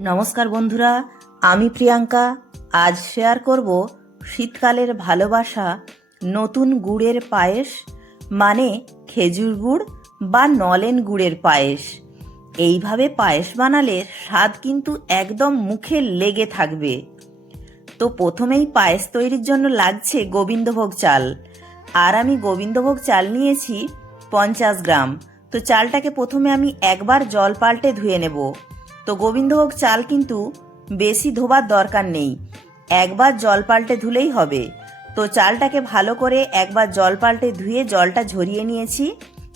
নমস্কার বন্ধুরা, আমি প্রিয়াঙ্কা। আজ শেয়ার করব শীতকালের ভালোবাসা, নতুন গুড়ের পায়েস মানে খেজুর গুড় বা নলেন গুড়ের পায়েস। এইভাবে পায়েস বানালে স্বাদ কিন্তু একদম মুখে লেগে থাকবে। তো প্রথমেই পায়েস তৈরির জন্য লাগছে গোবিন্দভোগ চাল। আর আমি গোবিন্দভোগ চাল নিয়েছি পঞ্চাশ গ্রাম। তো চালটাকে প্রথমে আমি একবার জল পাল্টে ধুয়ে নেব। তো গোবিন্দভোগ চাল কিন্তু বেশি ধোবার দরকার নেই। একবার জল পাল্টে ধুলেই হবে। তো চালটাকে ভালো করে একবার জল পাল্টে ধুয়ে জলটা ঝরিয়ে নিয়েছি।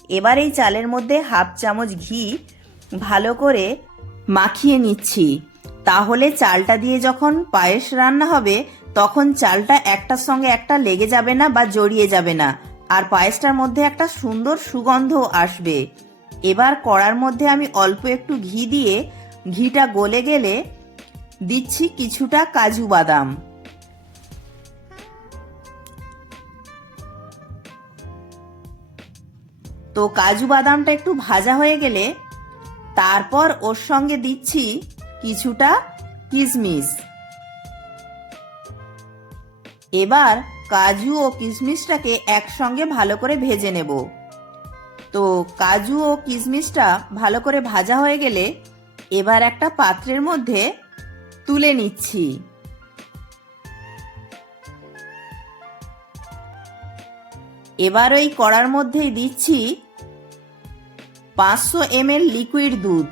এবার এই চালের মধ্যে হাফ চামচ ঘি ভালো করে মাখিয়ে নিচ্ছি। তাহলে চালটা দিয়ে যখন পায়েস রান্না হবে, তখন চালটা একটার সঙ্গে একটা লেগে যাবে না বা জড়িয়ে যাবে না। আর পায়েসটার মধ্যে একটা সুন্দর সুগন্ধ আসবে। এবার কড়ার মধ্যে আমি অল্প একটু ঘি দিয়ে ঘিটা গলে গেলে দিচ্ছি কিছুটা কাজু বাদাম। তো কাজু বাদামটা একটু ভাজা হয়ে গেলে তারপর ওর সঙ্গে দিচ্ছি কিছুটা কিশমিশ এবার কাজু ও কিশমিশটাকে একসঙ্গে ভালো করে ভেজে নেব। তো কাজু ও কিশমিশটা ভালো করে ভাজা হয়ে গেলে এবার একটা পাত্রের মধ্যে তুলে নিচ্ছি। এবার ওই কড়ার মধ্যেই দিচ্ছি পাঁচশো এমএল লিকুইড দুধ।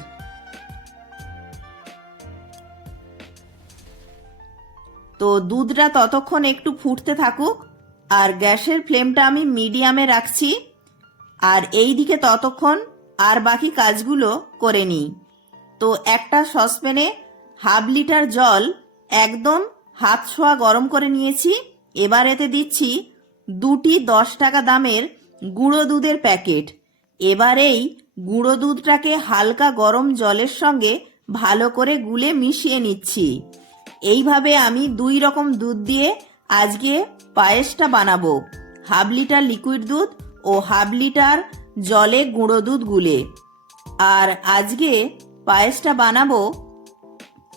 তো দুধটা ততক্ষণ একটু ফুটতে থাকুক, আর গ্যাসের ফ্লেমটা আমি মিডিয়ামে রাখছি, আর এই দিকে ততক্ষণ আর বাকি কাজগুলো করে নিই। তো একটা সসপ্যানে হাফ লিটার জল একদম হাত ছোঁয়া গরম করে নিয়েছি। এবার এতে দিচ্ছি দুটি দশ টাকা দামের গুঁড়ো দুধের প্যাকেট। এবার এই গুঁড়ো দুধটাকে হালকা গরম জলের সঙ্গে ভালো করে গুলে মিশিয়ে নিচ্ছি। এইভাবে আমি দুই রকম দুধ দিয়ে আজকে পায়েসটা বানাবো। হাফ লিটার লিকুইড দুধ ও হাফ লিটার জলে গুঁড়ো দুধ গুলে। আর আজকে পায়েসটা বানাবো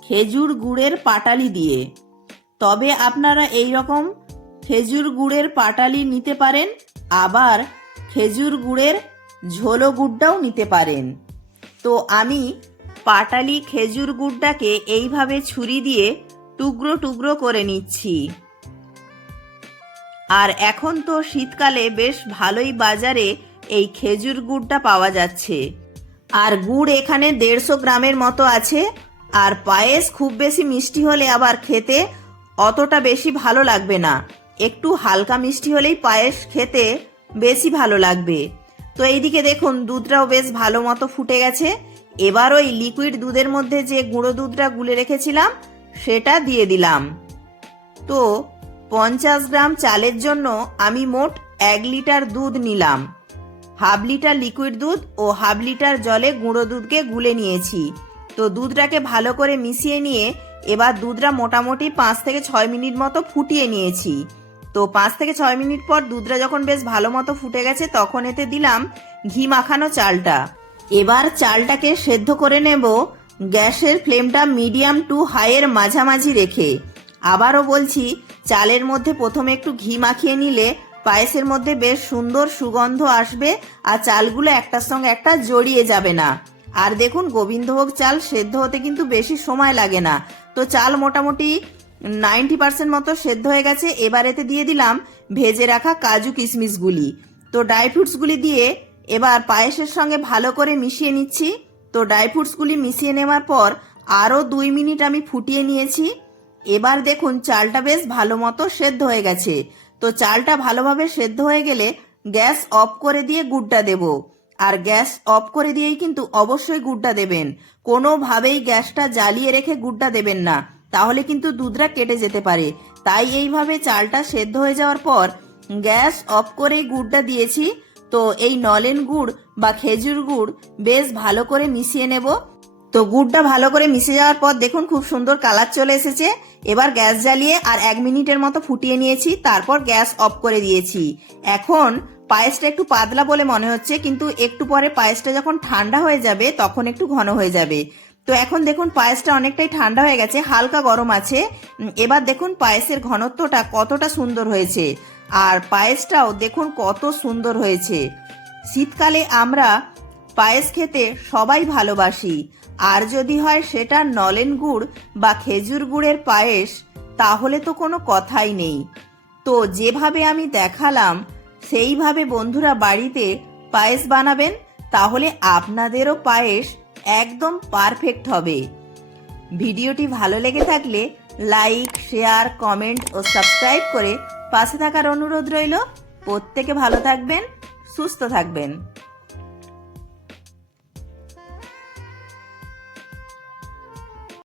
খেজুর গুড়ের পাটালি দিয়ে। তবে আপনারা এই রকম খেজুর গুড়ের পাটালি নিতে পারেন, আবার খেজুর গুড়ের ঝোলো গুড়টাও নিতে পারেন। তো আমি পাটালি খেজুর গুড়টাকে এইভাবে ছুরি দিয়ে টুকরো টুকরো করে নিচ্ছি। আর এখন তো শীতকালে বেশ ভালোই বাজারে এই খেজুর গুড়টা পাওয়া যাচ্ছে। আর গুড় এখানে দেড়শো গ্রামের মতো আছে। আর পায়েস খুব বেশি মিষ্টি হলে আবার খেতে অতটা বেশি ভালো লাগবে না। একটু হালকা মিষ্টি হলেই পায়েস খেতে বেশি ভালো লাগবে। তো এইদিকে দেখুন, দুধটাও বেশ ভালো মতো ফুটে গেছে। এবার ওই লিকুইড দুধের মধ্যে যে গুঁড়ো দুধটা গুলে রেখেছিলাম, সেটা দিয়ে দিলাম। তো পঞ্চাশ গ্রাম চালের জন্য আমি মোট এক লিটার দুধ নিলাম। হাফ লিটার লিকুইড দুধ ও হাফ লিটার জলে গুঁড়ো দুধকে গুলে নিয়েছি। তো দুধটাকে ভালো করে মিশিয়ে নিয়ে এবার দুধটা মোটামুটি পাঁচ থেকে ছয় মিনিট মতো ফুটিয়ে নিয়েছি। তো পাঁচ থেকে ছয় মিনিট পর দুধটা যখন বেশ ভালো মতো ফুটে গেছে, তখন এতে দিলাম ঘি মাখানো চালটা। এবার চালটাকে সেদ্ধ করে নেব। গ্যাসের ফ্লেমটা মিডিয়াম টু হাইয়ের মাঝামাঝি রেখে। আবারও বলছি, চালের মধ্যে প্রথমে একটু ঘি মাখিয়ে নিলে পায়েসের মধ্যে বেশ সুন্দর সুগন্ধ আসবে আর চালগুলো একটার সঙ্গে একটা জড়িয়ে যাবে না। আর দেখুন, গোবিন্দভোগ চাল সেদ্ধ হতে কিন্তু বেশি সময় লাগে না। তো চাল মোটামুটি নাইনটি পার্সেন্ট মতো সেদ্ধ হয়ে গেছে। এবার এতে দিয়ে দিলাম ভেজে রাখা কাজু কিশমিশগুলি। তো ড্রাই ফ্রুটসগুলি দিয়ে এবার পায়েসের সঙ্গে ভালো করে মিশিয়ে নিচ্ছি। তো ড্রাই ফ্রুটসগুলি মিশিয়ে নেওয়ার পর আরও দুই মিনিট আমি ফুটিয়ে নিয়েছি। এবার দেখুন, চালটা বেশ ভালো মতো সেদ্ধ হয়ে গেছে। তো চালটা ভালোভাবে সেদ্ধ হয়ে গেলে গ্যাস অফ করে দিয়ে গুড়টা দেব। আর গ্যাস অফ করে দিয়েই কিন্তু অবশ্যই গুড়টা দেবেন। কোনোভাবেই গ্যাসটা জ্বালিয়ে রেখে গুড়টা দেবেন না। তাহলে কিন্তু দুধটা কেটে যেতে পারে। তাই এইভাবে চালটা সেদ্ধ হয়ে যাওয়ার পর গ্যাস অফ করেই গুড়টা দিয়েছি। তো এই নলেন গুড় বা খেজুর গুড় বেশ ভালো করে মিশিয়ে নেব। তো গুড়টা ভালো করে মিশে যাওয়ার পর দেখুন খুব সুন্দর কালার চলে এসেছে। এবার গ্যাস জ্বালিয়ে আর এক মিনিটের মতো ফুটিয়ে নিয়েছি, তারপর গ্যাস অফ করে দিয়েছি। এখন পায়েসটা একটু পাতলা বলে মনে হচ্ছে, কিন্তু একটু পরে পায়েসটা যখন ঠান্ডা হয়ে যাবে, তখন একটু ঘন হয়ে যাবে। তো এখন দেখুন পায়েসটা অনেকটাই ঠান্ডা হয়ে গেছে, হালকা গরম আছে। এবার দেখুন পায়েসের ঘনত্বটা কতটা সুন্দর হয়েছে। আর পায়েসটাও দেখুন কত সুন্দর হয়েছে। শীতকালে আমরা পায়েস খেতে সবাই ভালোবাসি। আর যদি হয় সেটা নলেন গুড় বা খেজুর গুড়ের পায়েস, তাহলে তো কোনো কথাই নেই। তো যেভাবে আমি দেখালাম, সেইভাবে বন্ধুরা বাড়িতে পায়েস বানাবেন, তাহলে আপনাদেরও পায়েস একদম পারফেক্ট হবে। ভিডিওটি ভালো লেগে থাকলে লাইক, শেয়ার, কমেন্ট ও সাবস্ক্রাইব করে পাশে থাকার অনুরোধ রইল। প্রত্যেকে ভালো থাকবেন, সুস্থ থাকবেন।